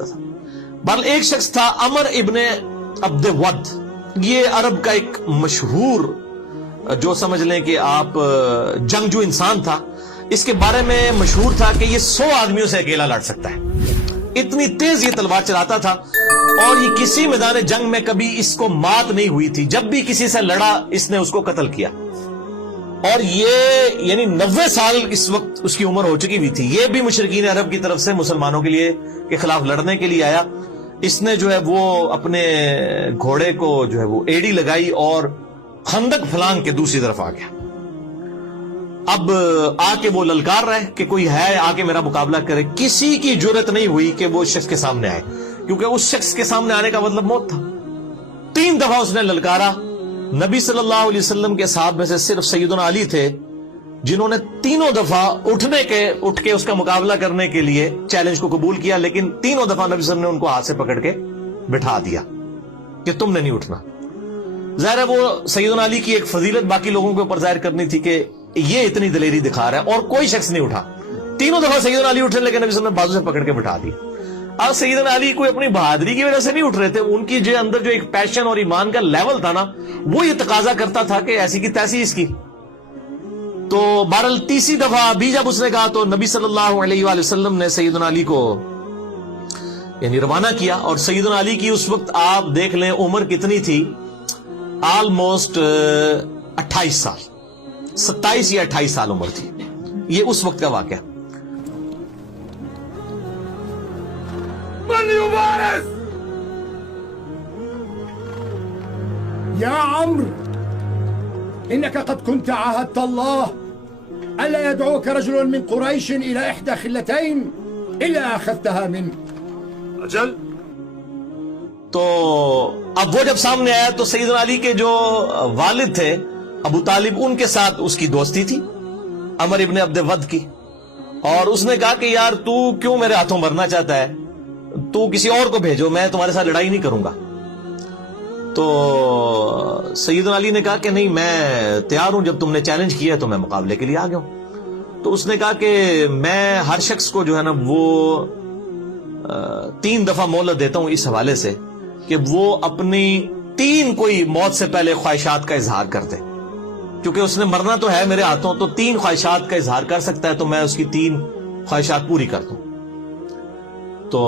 बहरहाल एक शख्स था अमर इब्ने अब्द वद, ये अरब का एक मशहूर जो समझ लें कि आप जंगजू इंसान था। इसके बारे में मशहूर था कि ये 100 आदमियों से अकेला लड़ सकता है, इतनी तेज ये तलवार चलाता था और ये किसी मैदान जंग में कभी इसको मात नहीं हुई थी। जब भी किसी से लड़ा इसने उसको कत्ल किया और ये यानी 90 साल इस वक्त उसकी उम्र हो चुकी हुई थी। ये भी मुशरिकीन अरब की तरफ से मुसलमानों के लिए के खिलाफ लड़ने के लिए आया। इसने जो है वो अपने घोड़े को जो है वो एड़ी लगाई और खंदक फलांग के दूसरी तरफ आ गया। अब आके वो ललकार रहा है कि कोई है आके मेरा मुकाबला करे। किसी की जुर्रत नहीं हुई कि वो शख्स के सामने आए, क्योंकि उस शख्स के सामने आने का मतलब मौत था। 3 दफा उसने ललकारा। नबी सल्लल्लाहु अलैहि वसल्लम के साहब में से सिर्फ सैयदना अली थे जिन्होंने 3 दफा उठ के उसका मुकाबला करने के लिए चैलेंज को कबूल किया, लेकिन 3 दफा नबी सल्लल्लाहु अलैहि वसल्लम ने उनको हाथ से पकड़ के बिठा दिया कि तुमने नहीं उठना। ज़ाहिर है वो सैयदना अली की एक फजीलत बाकी लोगों के ऊपर जाहिर करनी थी कि ये इतनी दलेरी दिखा रहा है, और कोई शख्स नहीं उठा। 3 दफा सैयदना अली उठने लगे, नबी सल्लल्लाहु अलैहि वसल्लम ने बाजू से पकड़ के बिठा दिया। अब सैयदना अली कोई अपनी बहादुरी की वजह से नहीं उठ रहे थे, उनकी जो अंदर जो एक पैशन और ईमान का लेवल था ना, वो ये तकाजा करता था कि ऐसी की तैसी इसकी। तो बहरहाल 3री दफा भी जब उसने कहा तो नबी सल्लल्लाहु अलैहि वसल्लम ने सैयदना अली को यानी रवाना किया। और सैयदना अली की उस वक्त आप देख लें उम्र कितनी थी, ऑलमोस्ट 28 साल, 27 या 28 साल उम्र थी। ये उस वक्त का वाकया। يا عمرو إنك قد كنت عاهدت الله ألا يدعوك رجل من قريش إلى إحدى خلتين إلا أخذتها منه. अजल। तो अब वो जब सामने आया तो सैयदना अली के जो वालिद थे अबू तालिब, उनके साथ उसकी दोस्ती थी अमर इब्ने अब्द वद की। और उसने कहा कि यार तू क्यों मेरे हाथों मरना चाहता है, तू किसी और को भेजो, मैं तुम्हारे साथ लड़ाई नहीं करूंगा। तो सैयदना अली ने कहा कि नहीं, मैं तैयार हूं, जब तुमने चैलेंज किया है तो मैं मुकाबले के लिए आ गया हूं। तो उसने कहा कि मैं हर शख्स को जो है ना वो 3 दफा मोहलत देता हूं इस हवाले से कि वो अपनी 3 कोई मौत से पहले ख्वाहिशात का इजहार कर दे, क्योंकि उसने मरना तो है मेरे हाथों, तो 3 ख्वाहिशात का इजहार कर सकता है, तो मैं उसकी 3 ख्वाहिशात पूरी कर दूं। तो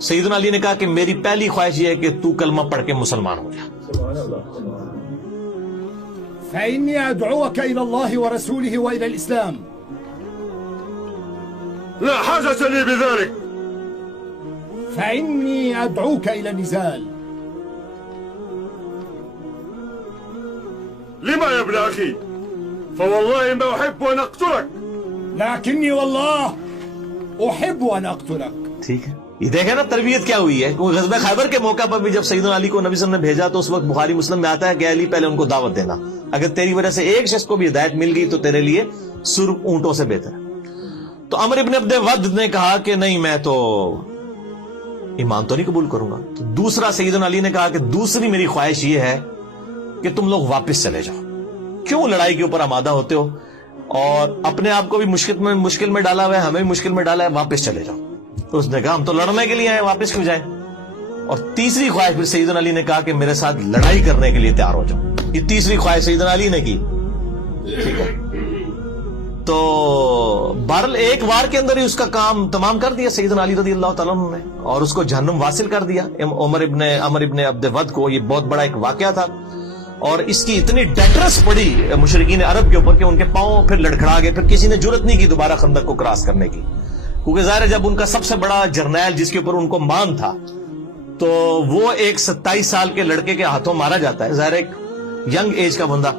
सैयदना अली ने कहा कि मेरी पहली ख्वाहिश यह है कि तू कलमा पढ़ के मुसलमान हो जा। فإني أدعوك إلى الله ورسوله وإلى الإسلام. لا حاجة لي بذلك. فإني أدعوك إلى النزال. لما يا ابن أخي؟ فوالله ما أحب أن أقتلك. لكني والله أحب أن أقتلك. ठीक है, ये देखे ना तरबियत क्या हुई है। कोई गज़वा खैबर के मौका पर भी जब सैयदना अली को नबी सल्लल्लाहु अलैहि वसल्लम ने भेजा तो उस वक्त बुखारी मुस्लिम में आता है कि अली पहले उनको दावत देना, अगर तेरी वजह से एक शख्स को भी हिदायत मिल गई तो तेरे लिए सुर्ख ऊंटों से बेहतर है। तो अमर इब्न अब्द वद ने कहा कि नहीं, मैं तो ईमान तो नहीं कबूल करूंगा। तो दूसरा सैयदना अली ने कहा कि दूसरी मेरी ख्वाहिश ये है कि तुम लोग वापस चले जाओ, क्यों लड़ाई के ऊपर आमादा होते हो और अपने आप को भी मुश्किल में डाला हुआ है, हमें भी मुश्किल में डाला है, वापस चले जाओ। तो उसने कहा हम तो लड़ने के लिए आए, वापस क्यों जाए। और तीसरी ख्वाहिश फिर सैयदना अली ने कहा कि मेरे साथ लड़ाई करने के लिए तैयार हो जाओ। ये तीसरी ख्वाहिश सैयदना अली ने की। ठीक है, तो बहरहाल एक वार के अंदर ही उसका काम तमाम कर दिया सैयदना अली रज़ियल्लाहु तआला अन्हु ने, और उसको जहन्नुम वासिल कर दिया अमर इब्ने अब्द वद को। ये बहुत बड़ा एक वाकया था और इसकी इतनी डेटरस पड़ी मुशरिकीन अरब के ऊपर कि उनके पांव फिर लड़खड़ा गए। फिर किसी ने जुर्रत नहीं की दोबारा खंदक को क्रॉस करने की, क्योंकि ज़ाहिर है जब उनका सबसे बड़ा जर्नैल जिसके ऊपर उनको मान था तो वो एक 27 साल के लड़के के हाथों मारा जाता है, ज़ाहिर एक यंग एज का बंदा।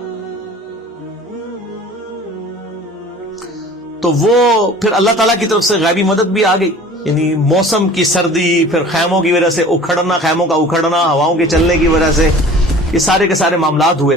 तो वो फिर अल्लाह ताला की तरफ से गैबी मदद भी आ गई, यानी मौसम की सर्दी, फिर खैमों की वजह से उखड़ना, खैमों का उखड़ना, हवाओं के चलने की वजह से ये सारे के सारे मामलात हुए।